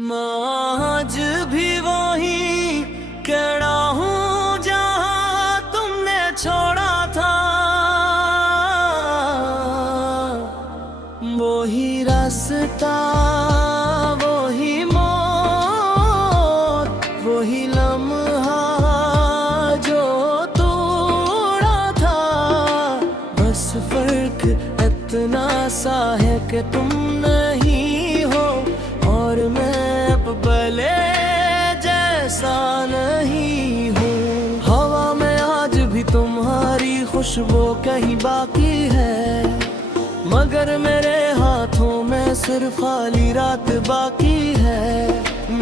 आज भी वही खड़ा हूँ जहाँ तुमने छोड़ा था। वही रास्ता, वही मोड़, वही लम्हा जो तोड़ा था। बस फर्क इतना सा है कि तुम नहीं हो और मैं अब भले जैसा नहीं हूँ। हवा में आज भी तुम्हारी खुशबू कहीं बाकी है, मगर मेरे हाथों में सिर्फ खाली रात बाकी है।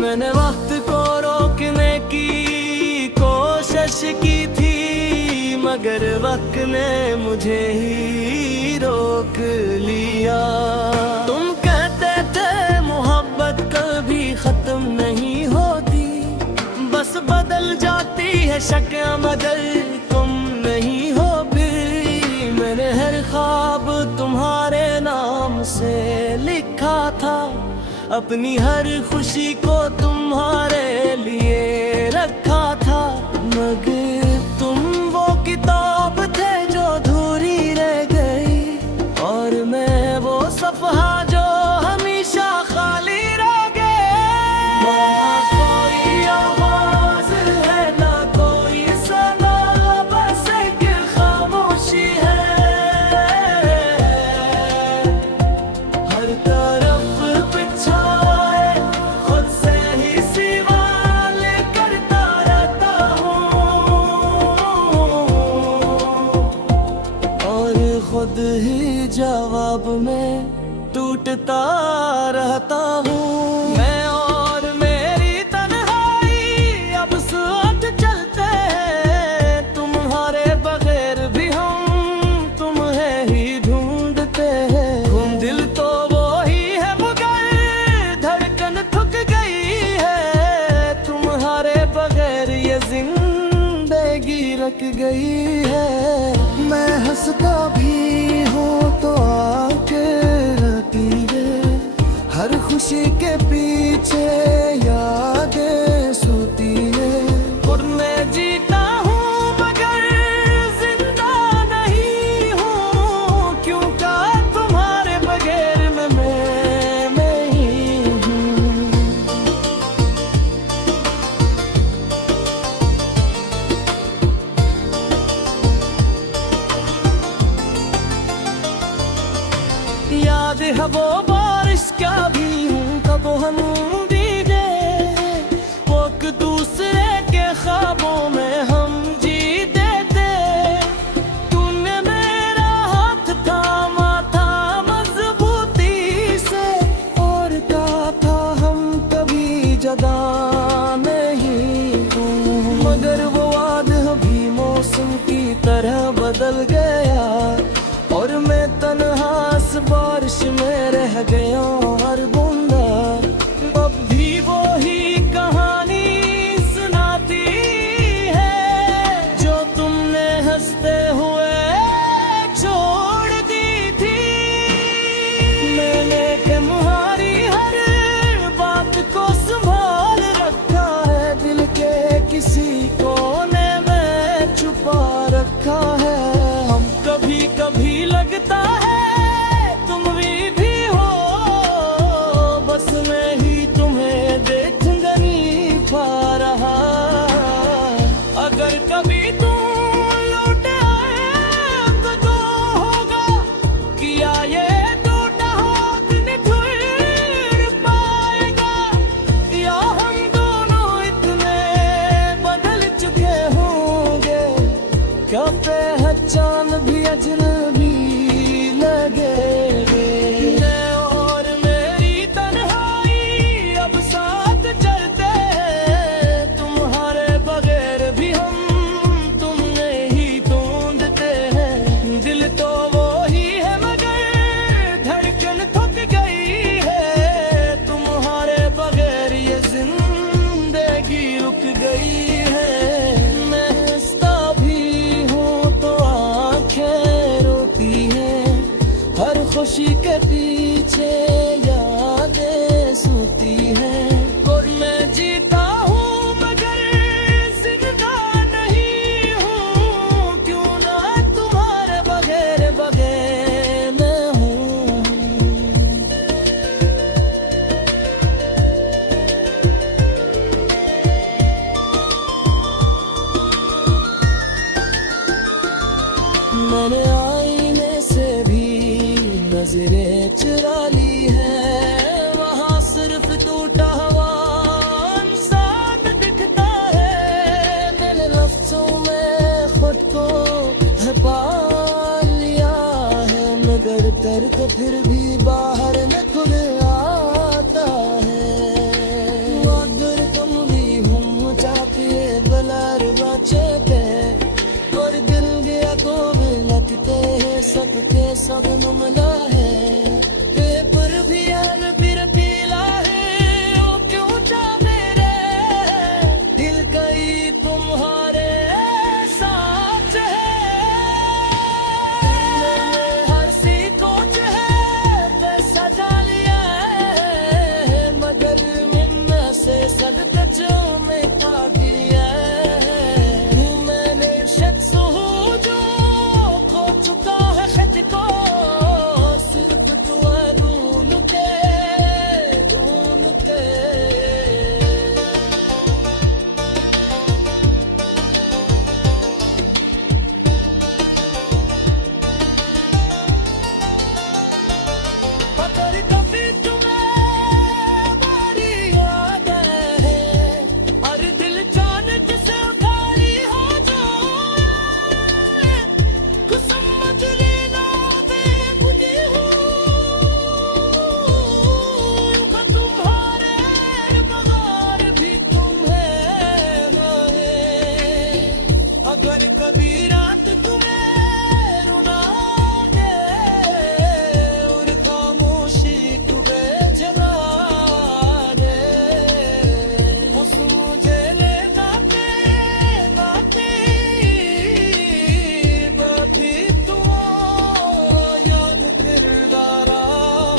मैंने वक्त को रोकने की कोशिश की थी, मगर वक्त ने मुझे ही रोक लिया। तुम कहते थे मोहब्बत कभी खत्म नहीं होती, बस बदल जाती है शक्ल मगर तुम नहीं हो फिर। मैंने हर ख्वाब तुम्हारे नाम से लिखा था, अपनी हर खुशी को तुम्हारे लिए रखा था। मगर तुम वो किताब थे जो अधूरी रह गई, और मैं वो सफ़हा जो हमेशा खाली रह गए। वहाँ कोई आवाज़ है ना कोई सदा, बस एक खामोशी है। हर तरफ पिछा है, खुद से ही सवाल करता रहता हूँ और खुद ही जवाब में टूटता रहता हूँ। मैं और मेरी तन्हाई अब साथ चलते हैं, तुम्हारे बगैर भी हम तुम्हें ही ढूंढते हैं। दिल तो वो ही है मगर धड़कन थक गई है, तुम्हारे बगैर ये जिंदगी रख गई है। मैं हंसता भी हूँ तो आके रहती है, हर खुशी के पीछे यादें सोती है। और मैं जीता हूँ मगर जिंदा नहीं हूँ, क्योंकि तुम्हारे बगैर मैं ही हूँ। याद है वो बारिश क्या भी हूँ कब हम भीगे, वो एक दूसरे के ख्वाबों में हम जीते थे। तूने मेरा हाथ थामा था मजबूती से, और कहा था हम कभी जदा नहीं हूँ। मगर वो वादा भी मौसम की तरह बदल गया, और मैं तन्हा इस बारिश में रह गया हर बूंदा। अब भी वो ही कहानी सुनाती है जो तुमने हंसते हुए छोड़ दी थी। मैंने तुम्हारी हर बात को संभाल नजरें चुरा ली है, वहाँ सिर्फ टूटा हुआ इंसान दिखता है। मैंने लफ्जों में खुद को है पा लिया है, मगर दर्द फिर भी बाहर न खुल आता है। अगर तुम भी हम चाहते बलर बचे के और दिल गया को भी लगते हैं सबके सब नुमला है। पेपर भी हल फिर पीला है, ओ क्यों जा मेरे दिल कहीं तुम्हारे साथ है। हर सी कोच है पैसा जा लिया है, मगर मिन्ना से सदकचों में खा दिया है। मैंने शख्स हूँ जो खो चुका है खुद को, सिर्फ तू ढूंढ के अगर कभी तुम्हें हमारी याद है, और दिल जान जिसे खाली हो जाए, कसम मत लेना बेखुदी हूँ का तुम्हारे बगैर भी तुम्हें है। अगर कभी रात तुम्हें रुला दे और खामोशी तुम्हें जला दे, मुझे लेना के नाते भी तुम याद किरदारा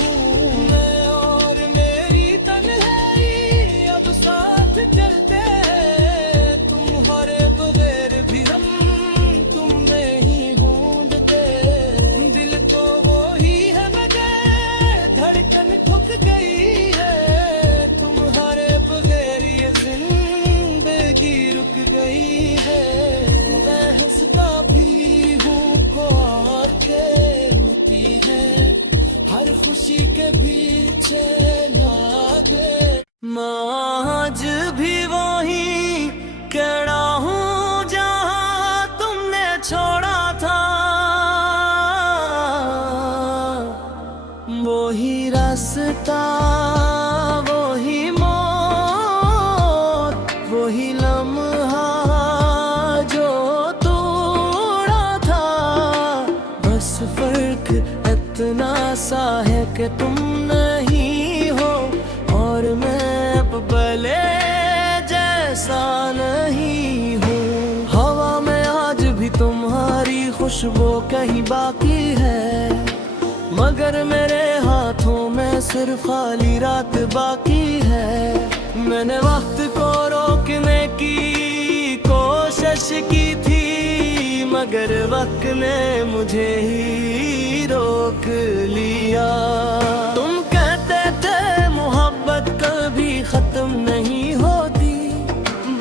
हूँ मैं, और मेरी तन्हाई अब साथ चलते हैं। तुम्हारे बगैर भी हम तुम्हें ही ढूंढते, दिल तो वो ही है मगर धड़कन थक गई है। तुम्हारे बगैर ये जिंदगी रुक गई है। मैं हंसता भी हूँ को आंखें रोती है, हर खुशी के पीछे लागे आज भी वही खड़ा हूँ जहाँ तुमने छोड़ा था। वही रास्ता, वही मोड़, वही लम्हा जो तोड़ा था। बस फर्क इतना सा है कि तुम नहीं हो और मैं अब भले जैसा नहीं हूँ। हवा में आज भी तुम्हारी खुशबू कहीं बाकी है, मगर मेरे हाथों में सिर्फ खाली रात बाकी है। मैंने वक्त को रोकने की कोशिश की थी, मगर वक्त ने मुझे ही रोक लिया। तुम कहते थे मोहब्बत कभी खत्म नहीं होती,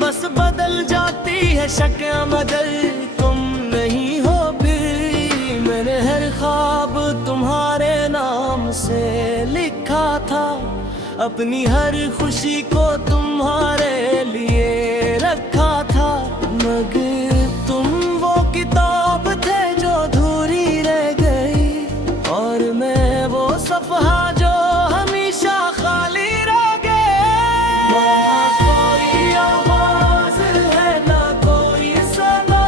बस बदल जाती है शक्ल मगर तुम नहीं हो फिर। मैंने हर ख्वाब तुम्हारे नाम से लिखा था, अपनी हर खुशी को तुम्हारे लिए रखा था, मगर तुम वो किताब थे जो अधूरी रह गई, और मैं वो सफ़हा जो हमेशा खाली रह गए। ना कोई आवाज़ है ना कोई सदा,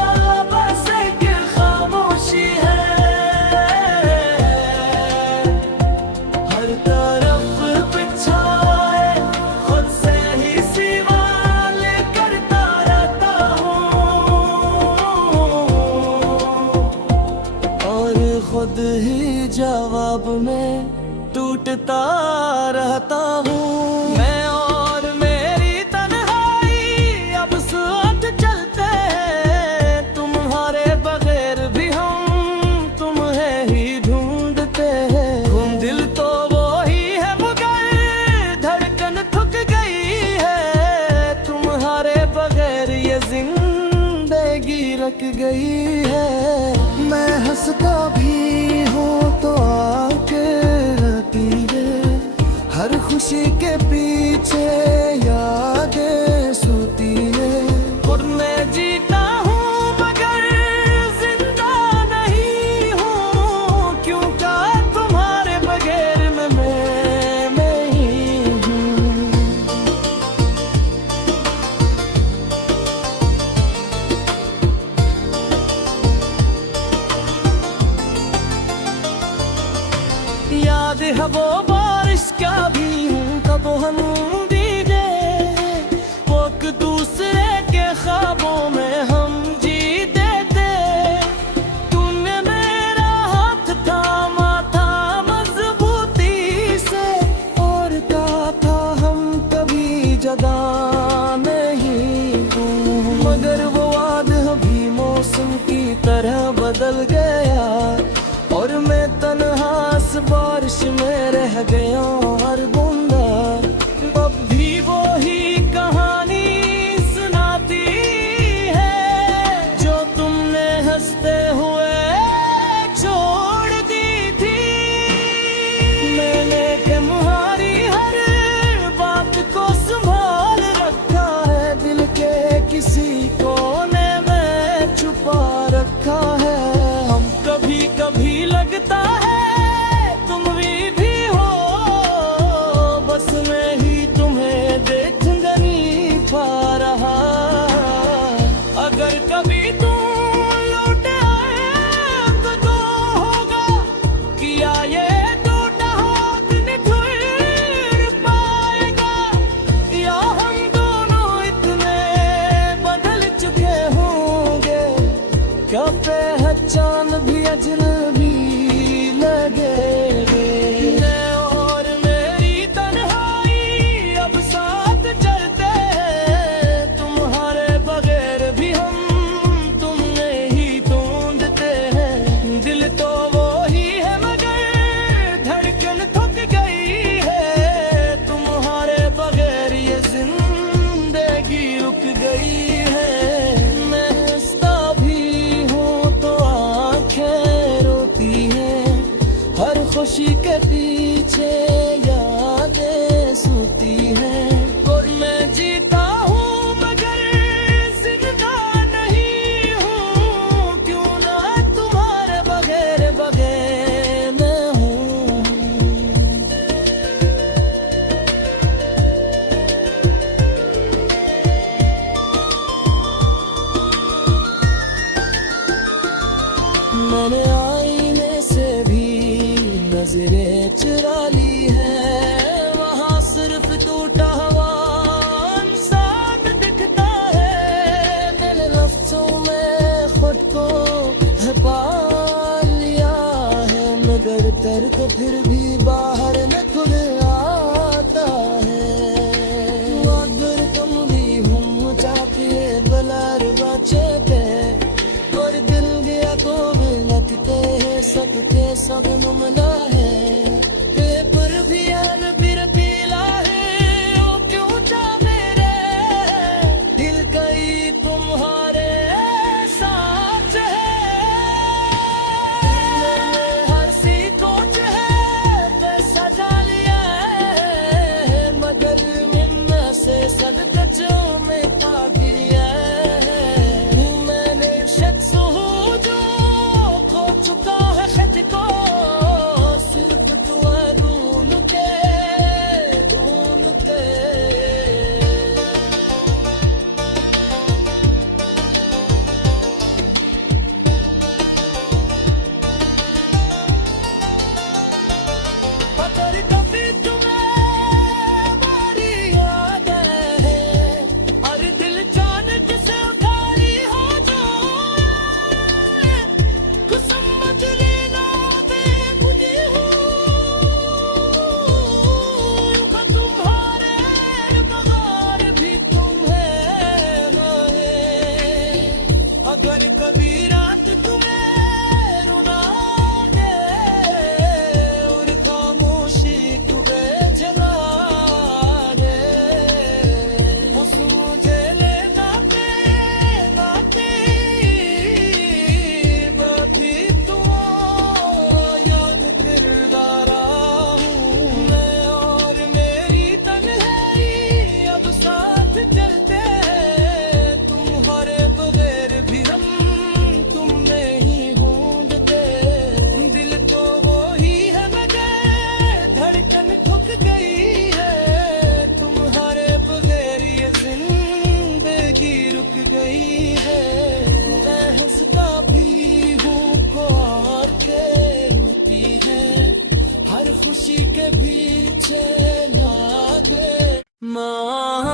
बस एक खामोशी है। हर तरफ बिछाए खुद से ही सवाल करता रहता हूँ, और खुद ही जवाब में टूटता रहता हूँ। मैं और मेरी तन्हाई अब साथ चलते हैं, तुम्हारे बगैर भी हम तुम्हें ही ढूंढते हैं। तुम दिल तो वो ही है मगर धड़कन थक गई है, तुम्हारे बगैर ये जिंदगी रख गई है। मैं हंसता भी हूँ तो आके खुशी के पीछे यादें सोती है। और मैं जीता हूँ मगर जिंदा नहीं हूँ, क्योंकि तुम्हारे बगैर मैं ही हूँ। याद है वो बारिश का भी कब हम भीगे, वो एक दूसरे के ख्वाबों में हम जीते थे। तूने मेरा हाथ थामा था मजबूती से, और कहा था हम कभी जदा नहीं हूँ। मगर वो वाद अभी मौसम की तरह बदल गया, और मैं तन्हा इस बारिश में रह गया हर बूंदा। अब भी वो ही कहानी सुनाती है, जो तुमने हंसते हुए छोड़ दी थी। मैंने तुम्हारी हर बात को संभाल रखा है, दिल के किसी कोने में छुपा रखा है। हम कभी कभी लगता है तुम भी हो, बस मैं ही तुम्हें देख नहीं पा रहा। अगर कभी तुम लौट आए तो होगा किया ये टूटा हाथ निठुर पाएगा, या हम दोनों इतने बदल चुके होंगे क्या पहचान भी अजनबी लगेंगे। मैं और मेरी तन्हाई अब साथ चलते हैं, तुम्हारे बगैर भी हम तुमने ही ढूंढते हैं। दिल तो वो ही है मगर धड़कन थक गई है, तुम्हारे बगैर ये जिंदगी रुक गई है। मैं हंसता भी हूँ तो आंखें रोती हैं, हर खुशी के पीछे यादें सोती हैं। और मैं जीता हूँ मगर जिंदा नहीं हूँ, क्यों ना तुम्हारे बगैर मैं हूँ। मैंने आईने से भी नजरें चुरा ली है, वहाँ सिर्फ टूटा हुआ इंसान दिखता है। मैंने लफ्जों में खुद को है पा लिया है, मगर दर्द फिर भी बाहर न खुद आता है। अगर तुम भी हम चाहते बलार बचे पे, और दिल गया तो लगते हैं सबके सब नुमला है। पेपर भी फिर पीला है, ओ क्यों जा मेरे दिल कहीं तुम्हारे साथ है। दिल में हर सी कोच है,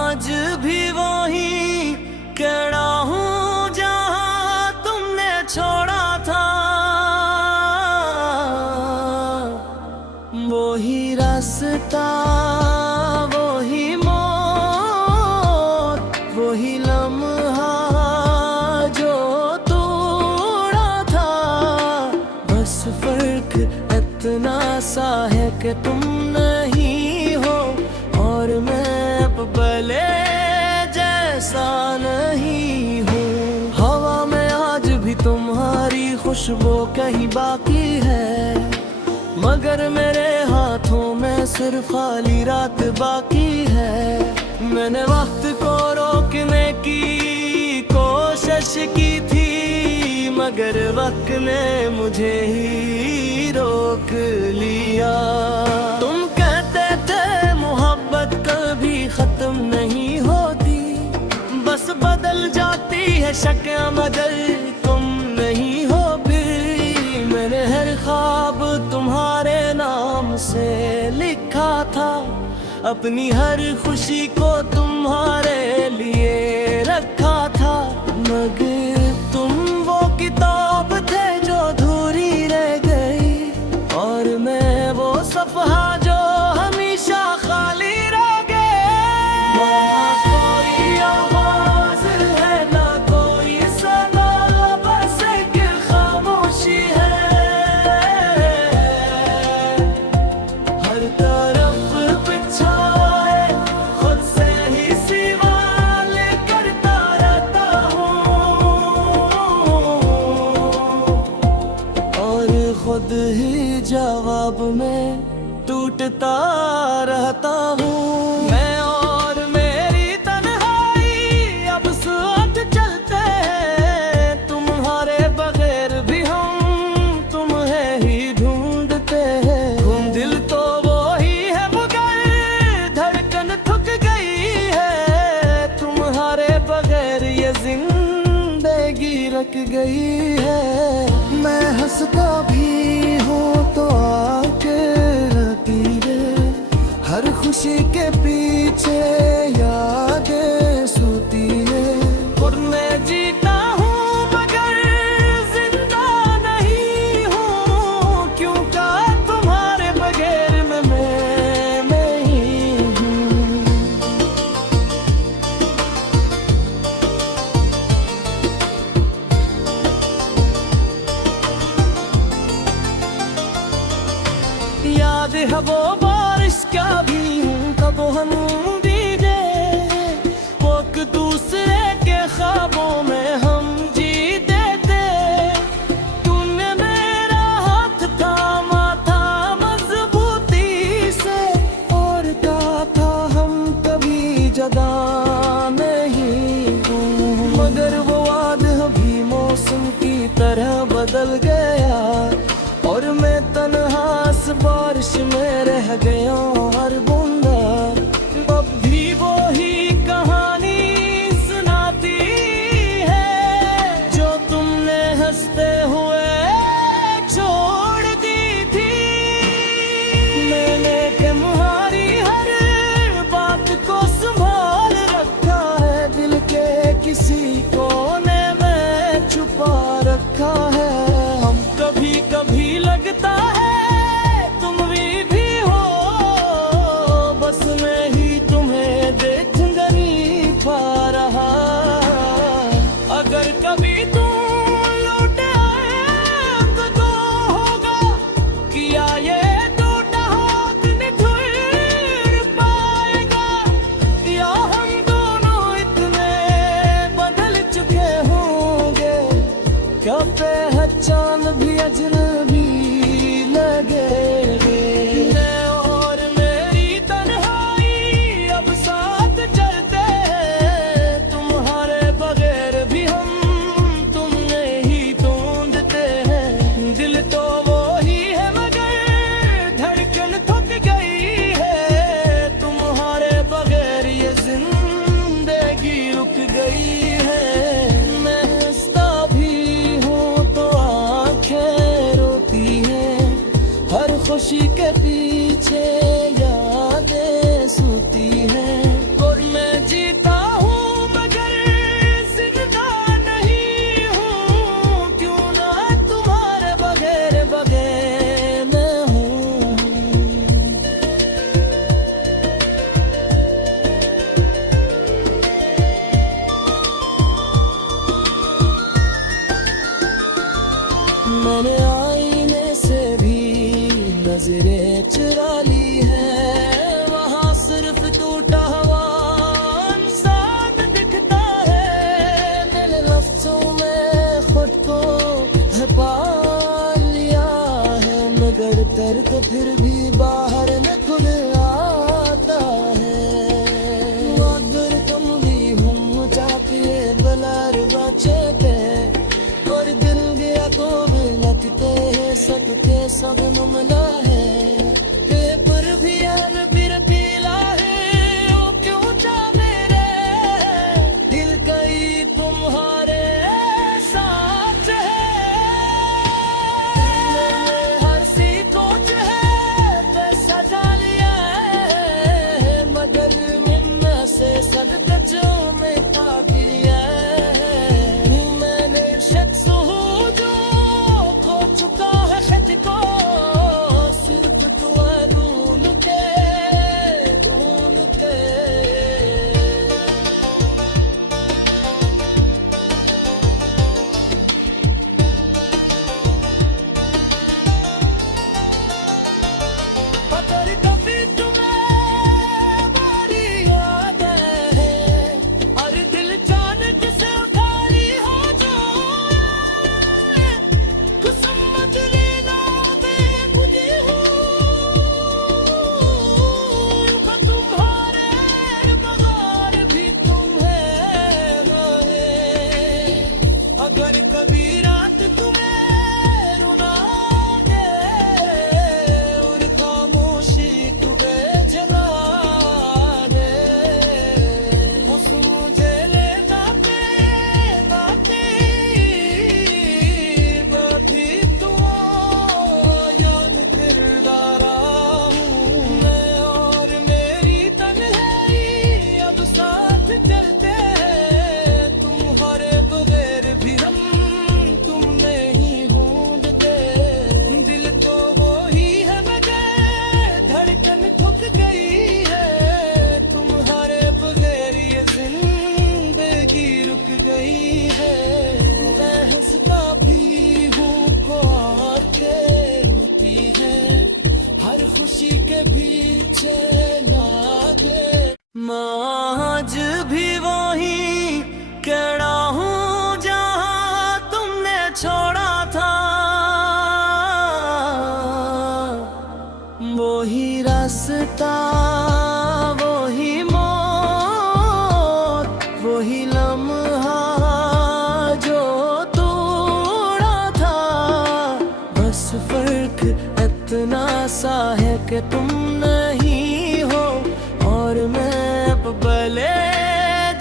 आज भी वही खड़ा हूँ जहाँ तुमने छोड़ा था। वही रास्ता, वही मौत, वही लम्हा जो तोड़ा था। बस फर्क इतना सा है कि तुम नहीं हो और मैं अब पहले जैसा नहीं हूँ। हवा में आज भी तुम्हारी खुशबू कहीं बाकी है, मगर मेरे हाथों में सिर्फ खाली रात बाकी है। मैंने वक्त को रोकने की कोशिश की थी, मगर वक्त ने मुझे ही रोक लिया। तुम कहते थे मोहब्बत कभी खत्म नहीं होती, बस बदल जाती है शक्ल मगर तुम नहीं हो फिर। मैंने हर ख्वाब तुम्हारे नाम से लिखा था, अपनी हर खुशी को तुम्हारे लिए रखा था। मगर तुम वो किताब थे जो अधूरी रह गई, और मैं वो सफ़हा जो हमेशा खाली रह गए। वहाँ कोई आवाज़ है ना कोई सदा, बस एक खामोशी है। हर तरफ बिछाए खुद से ही सवाल करता रहता हूँ, और खुद ही जवाब में टूटता रहता हूँ। मैं और मेरी तन्हाई अब साथ चलते हैं, तुम्हारे बगैर भी हम तुम्हें ही ढूंढते हैं। दिल तो वो ही है मगर धड़कन थक गई है, तुम्हारे बगैर ये जिंदगी रख गई है। मैं हंसता भी हूँ तो आके लकीरें, हर खुशी के पीछे यादें सोती है। और मैं जीता हूँ मगर जिंदा नहीं हूँ, क्योंकि तुम्हारे बगैर मैं ही हूँ। याद है वो बारिश क्या भी हूँ कब हम भीगे, वो एक दूसरे के ख्वाबों में हम जीते थे। तूने मेरा हाथ थामा था मजबूती से, और कहा था हम कभी जुदा नहीं हूँ। मगर वो वादा भी मौसम की तरह बदल गया, और मैं तन्हा इस बारिश में रह गया हर बूंदा। अब भी वो ही कहानी सुनाती है जो तुमने हंसते हुए छोड़ दी थी। मैंने तुम्हारी हर बात को संभाल रखा है, दिल के किसी कोने में छुपा रखा है। हम कभी कभी लगता है तुम भी हो नजरें चुरा ली है। वहाँ सिर्फ टूटा हुआ इंसान दिखता है। मैंने लफ्जों में खुद को है पा लिया है, मगर दर्द फिर भी बाहर न खुल आता है। अगर तुम भी हम चाहते बलर बचे पे और दिल गया तो लगते हैं सबके सब नुमला है। पेपर भी फिर पीला है, ओ क्यों चाहे रे दिल कहीं तुम्हारे साथ है। हर सी कोच है पैसा डालिया है, मगर मिन्न से सदकचों में काबिलिया है। मैंने शख्स हूँ जो खो चुका है खुद को, सिर्फ तू ढूंढ के ढूंढ के। अगर कभी तुम्हें हमारी याद है, और दिल जान जिसे उठारी हो जाए, कसम मत लेना बेखुदी हूँ, यूं तुम्हारे बगैर भी तुम्हें रहे। अगर कभी रात तुम्हें रुला दे और खामोशी तुम्हें जला दे, उस मुझे लेना पे नाते भी तुम यान किरदारा हूँ। मैं और मेरी तन्हाई अब साथ चलते हैं, तुम्हारे बगैर भी हम तुम नहीं ढूंढते। दिल तो वो ही है मगर धड़कन थक गई है, तुम्हारे बगैर ये जिंदगी रुक गई है। मैं हंसता भी हूँ को और के रोती है, हर खुशी के पीछे लागे। आज भी वही कड़ा हूँ जहाँ तुमने छोड़ा था, वही रास्ता वही मौत वही लम्हा जो तोड़ा था। बस फर्क इतना सा है कि तुम नहीं हो और मैं अब पहले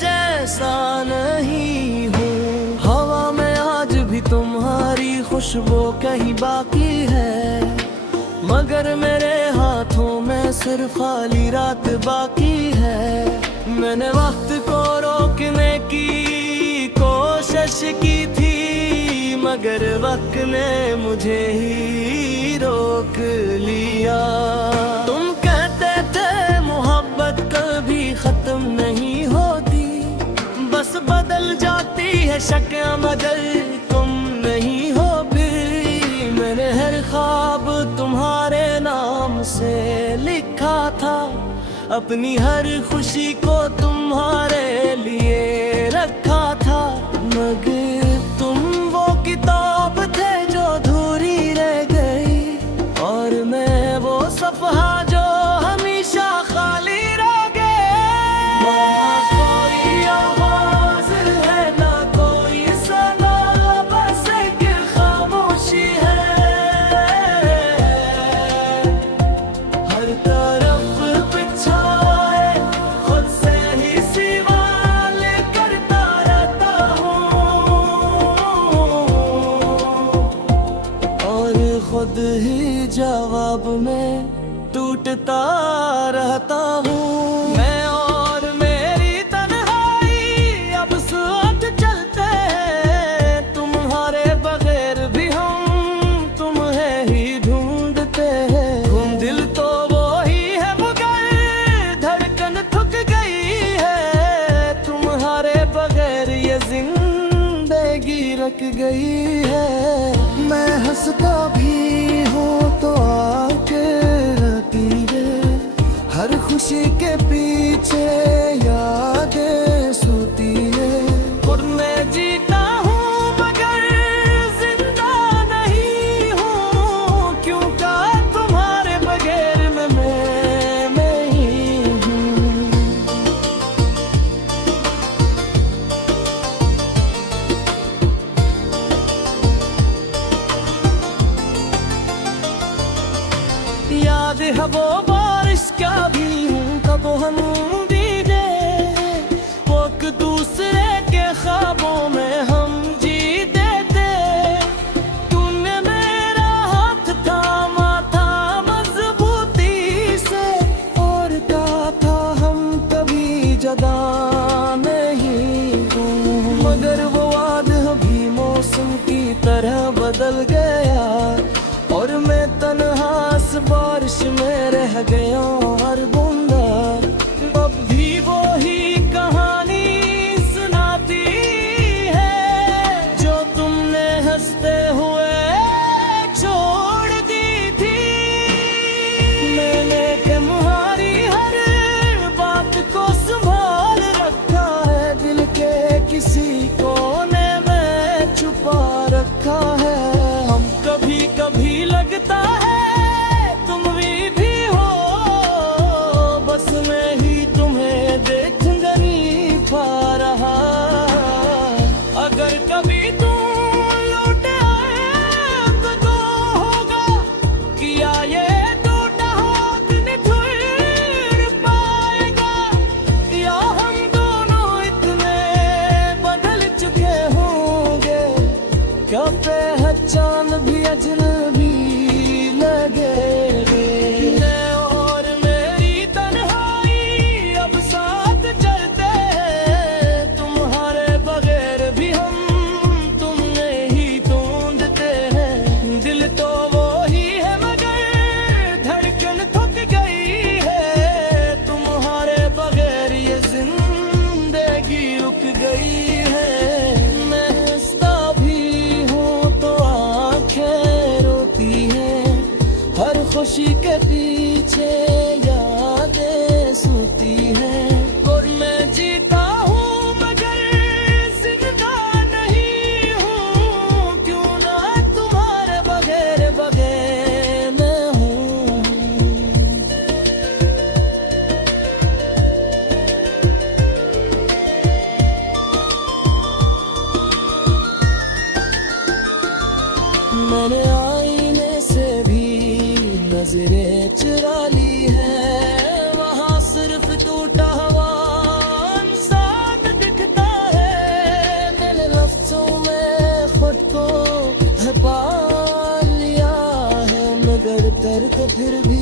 जैसा नहीं हूँ। हवा में आज भी तुम्हारी खुशबू कहीं बाकी है, मगर मेरे हाथों में सिर्फ खाली रात बाकी है। मैंने वक्त को रोकने की कोशिश की थी, मगर वक्त ने मुझे ही रोक लिया। तुम कहते थे मोहब्बत कभी खत्म नहीं होती, बस बदल जाती है शक्लें मगर तुम नहीं हो फिर। मैंने हर ख्वाब तुम्हारे नाम से लिखा था, अपनी हर खुशी को तुम्हारे लिए रखा था, मगर तुम वो किताब थे जो अधूरी रह गई, और मैं वो सफ़हा जो हमेशा खाली रह गए। वहाँ कोई आवाज़ है ना कोई सदा, बस एक खामोशी है। हर तरफ बिछाए खुद से ही सवाल करता रहता हूँ, और खुद ही जवाब में टूटता रहता हूँ। मैं और मेरी तन्हाई अब साथ चलते हैं, तुम्हारे बगैर भी हम तुम्हें ही ढूंढते हैं। दिल तो वो ही है मगर धड़कन थक गई है, तुम्हारे बगैर ये जिंदगी रख गई है। मैं हंसता भी हूँ तो आके खुशी के पीछे यादें सोती है। और मैं जीता हूँ मगर जिंदा नहीं हूँ, क्योंकि तुम्हारे बगैर मैं नहीं हूँ। याद है वो बारिश का भी हूँ कब हम भीगे, वो एक दूसरे के ख्वाबों में हम जीते थे। तूने मेरा हाथ थामा था मजबूती से, और कहा था हम कभी जदा नहीं हूँ। मगर वो वाद अभी मौसम की तरह बदल गया, और मैं तन्हा इस बारिश में रह गया हर बूंदा। अब भी वो ही कहानी सुनाती है जो तुमने हंसते हुए छोड़ दी थी। मैंने तुम्हारी हर बात को संभाल रखा है, दिल के किसी कोने में छुपा रखा है। हम कभी कभी लगता है तुम भी हो, बस मैं ही तुम्हें देख नहीं पा रहा। अगर कभी तुम लौट आए तो होगा किया ये टूटा हाथ निठुर पाएगा, या हम दोनों इतने बदल चुके होंगे क्या पहचान भी अजनबी लगेगी। मैं और मेरी तन्हाई अब साथ चलते हैं, तुम्हारे बगैर भी हम तुमने ही ढूंढते हैं। दिल तो वो ही है मगर धड़कन थक गई है, तुम्हारे बगैर ये जिंदगी रुक गई है। मैं हंसता भी हूँ तो आंखें रोती हैं, हर खुशी के पीछे यादें सोती हैं। और मैं जीता हूँ मगर जिंदा नहीं हूँ, क्यों ना तुम्हारे बगैर मैं हूँ। मैंने आईने से भी नजरें चुरा ली है, वहाँ सिर्फ टूटा हुआ इंसान दिखता है। मैंने लफ्जों में खुद को पा लिया है, मगर दर्द फिर भी